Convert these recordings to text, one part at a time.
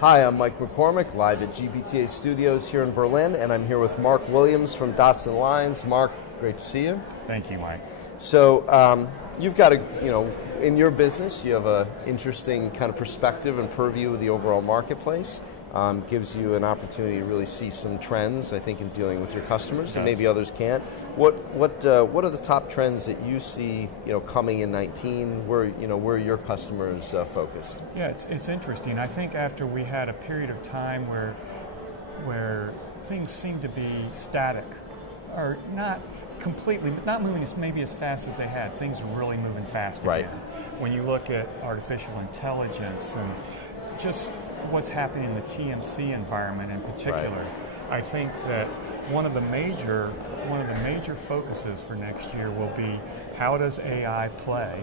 Hi, I'm Mike McCormick, live at GBTA Studios here in Berlin, and I'm here with Mark Williams from Dots and Lines. Mark, great to see you. Thank you, Mike. So you've got in your business, you have an interesting kind of perspective and purview of the overall marketplace. Gives you an opportunity to really see some trends, I think, in dealing with your customers, and maybe others can't. What are the top trends that you see, coming in 19? Where are your customers focused? Yeah, it's interesting. I think after we had a period of time where things seemed to be static, or not completely, not moving maybe as fast as they had. Things are really moving fast again. Right. When you look at artificial intelligence and just what's happening in the TMC environment in particular, right. I think that one of the major focuses for next year will be how does AI play,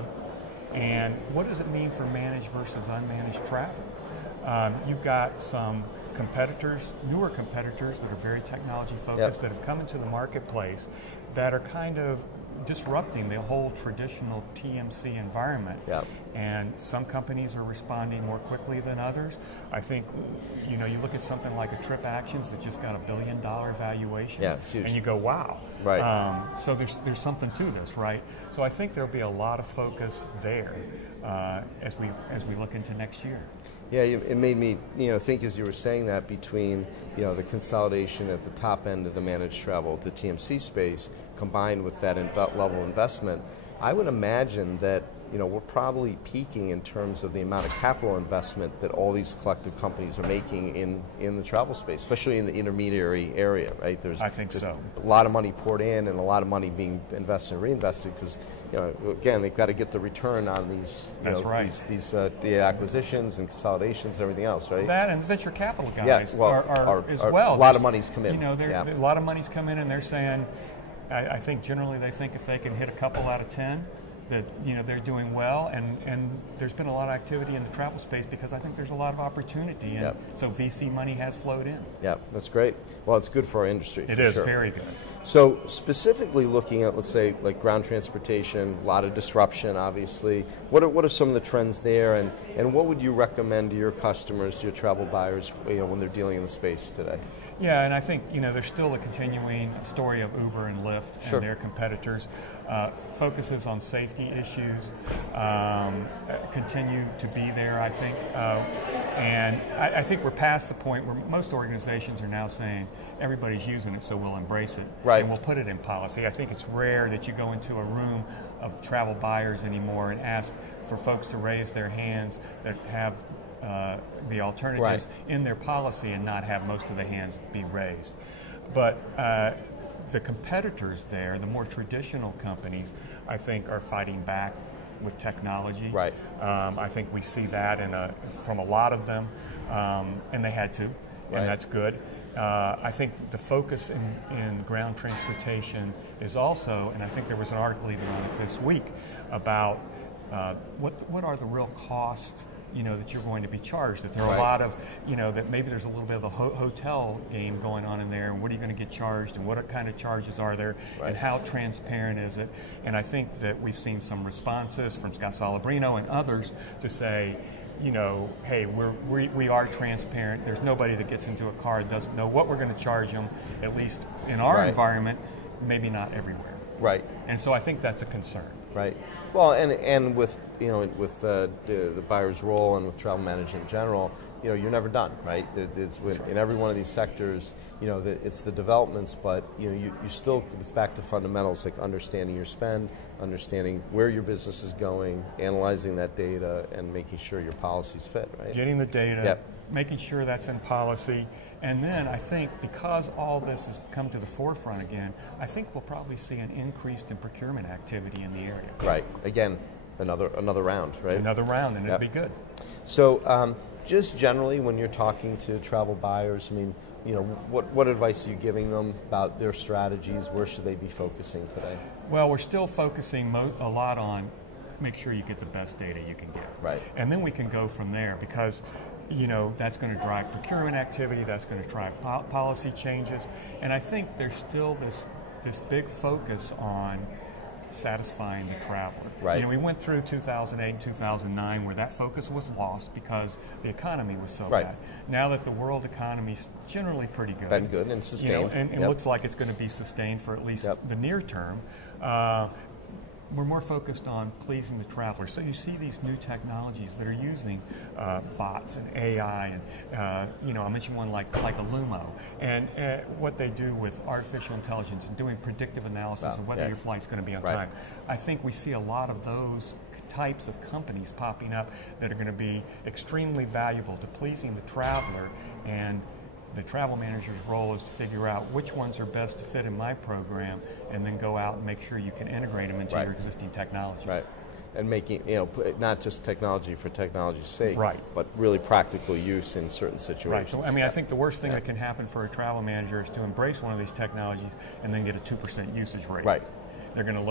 and what does it mean for managed versus unmanaged traffic. You've got some competitors, newer competitors that are very technology focused, that have come into the marketplace that are kind of disrupting the whole traditional TMC environment. And some companies are responding more quickly than others. I think, you look at something like a Trip Actions that just got $1 billion valuation, and you go, wow. Right. So there's something to this, right? So I think there'll be a lot of focus there as we look into next year. Yeah, it made me think as you were saying that between the consolidation at the top end of the managed travel, the TMC space, combined with that level investment, I would imagine that we're probably peaking in terms of the amount of capital investment that all these collective companies are making in the travel space, especially in the intermediary area, right? I think so. A lot of money poured in and a lot of money being invested and reinvested because, again, they've got to get the return on these, the acquisitions and consolidations and everything else, right? That and venture capital guys are as well. A lot of money's come in. A lot of money's come in, and they're saying, I think generally they think if they can hit a couple out of 10, that they're doing well, and there's been a lot of activity in the travel space because I think there's a lot of opportunity, and so VC money has flowed in. Yeah, that's great. Well, it's good for our industry. It is very good. So specifically looking at, let's say, like ground transportation, a lot of disruption, obviously. What are some of the trends there, and what would you recommend to your customers, to your travel buyers, when they're dealing in the space today? Yeah, and I think there's still a continuing story of Uber and Lyft and their competitors. Focuses on safety issues continue to be there, I think. And I think we're past the point where most organizations are now saying everybody's using it, so we'll embrace it. Right. And we'll put it in policy. I think it's rare that you go into a room of travel buyers anymore and ask for folks to raise their hands that have the alternatives in their policy and not have most of the hands be raised. But the competitors there, the more traditional companies, I think are fighting back with technology. Right. I think we see that from a lot of them, and they had to, and that's good. I think the focus in ground transportation is also, and I think there was an article even on it this week, about what are the real costs that you're going to be charged, that there are a lot of, that maybe there's a little bit of a hotel game going on in there, and what are you going to get charged, and what kind of charges are there, and how transparent is it? And I think that we've seen some responses from Scott Salabrino and others to say, hey, we are transparent. There's nobody that gets into a car and doesn't know what we're going to charge them, at least in our environment, maybe not everywhere. Right. And so I think that's a concern. Right. Well, and with with the buyer's role and with travel management in general, you're never done, right? It's in every one of these sectors, it's the developments, but you still, it's back to fundamentals like understanding your spend, understanding where your business is going, analyzing that data, and making sure your policies fit, right? Getting the data, making sure that's in policy, and then I think because all this has come to the forefront again, I think we'll probably see an increase in procurement activity in the area. Right. Again, another round, right? Another round, and it'll be good. So, just generally, when you're talking to travel buyers, I mean, what advice are you giving them about their strategies? Where should they be focusing today? Well, we're still focusing a lot on make sure you get the best data you can get. Right. And then we can go from there because that's going to drive procurement activity, that's going to drive policy changes, and I think there's still this big focus on satisfying the traveler. Right. You know, we went through 2008 and 2009 where that focus was lost because the economy was so Right. bad. Now that the world economy's generally pretty good. Been good and sustained. You know, and looks like it's going to be sustained for at least the near term. We're more focused on pleasing the traveler. So you see these new technologies that are using bots and AI, and you know, I mentioned one like Illumo, and what they do with artificial intelligence and doing predictive analysis of whether your flight's going to be on time. I think we see a lot of those types of companies popping up that are going to be extremely valuable to pleasing the traveler, and the travel manager's role is to figure out which ones are best to fit in my program, and then go out and make sure you can integrate them into your existing technology. Right. And making, you know, not just technology for technology's sake, right, but really practical use in certain situations. Right. So, I mean, I think the worst thing that can happen for a travel manager is to embrace one of these technologies and then get a 2% usage rate. Right. They're going to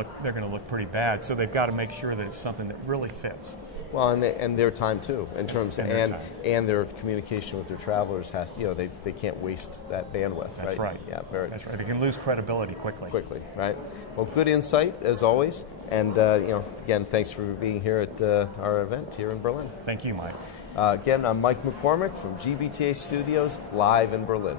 look pretty bad. So they've got to make sure that it's something that really fits. Well, and their time too, in terms of, and their communication with their travelers has to, you know, they can't waste that bandwidth. That's right. Yeah, that's right. They can lose credibility quickly. Right. Well, good insight as always, and you know, again, thanks for being here at our event here in Berlin. Thank you, Mike. Again, I'm Mike McCormick from GBTA Studios, live in Berlin.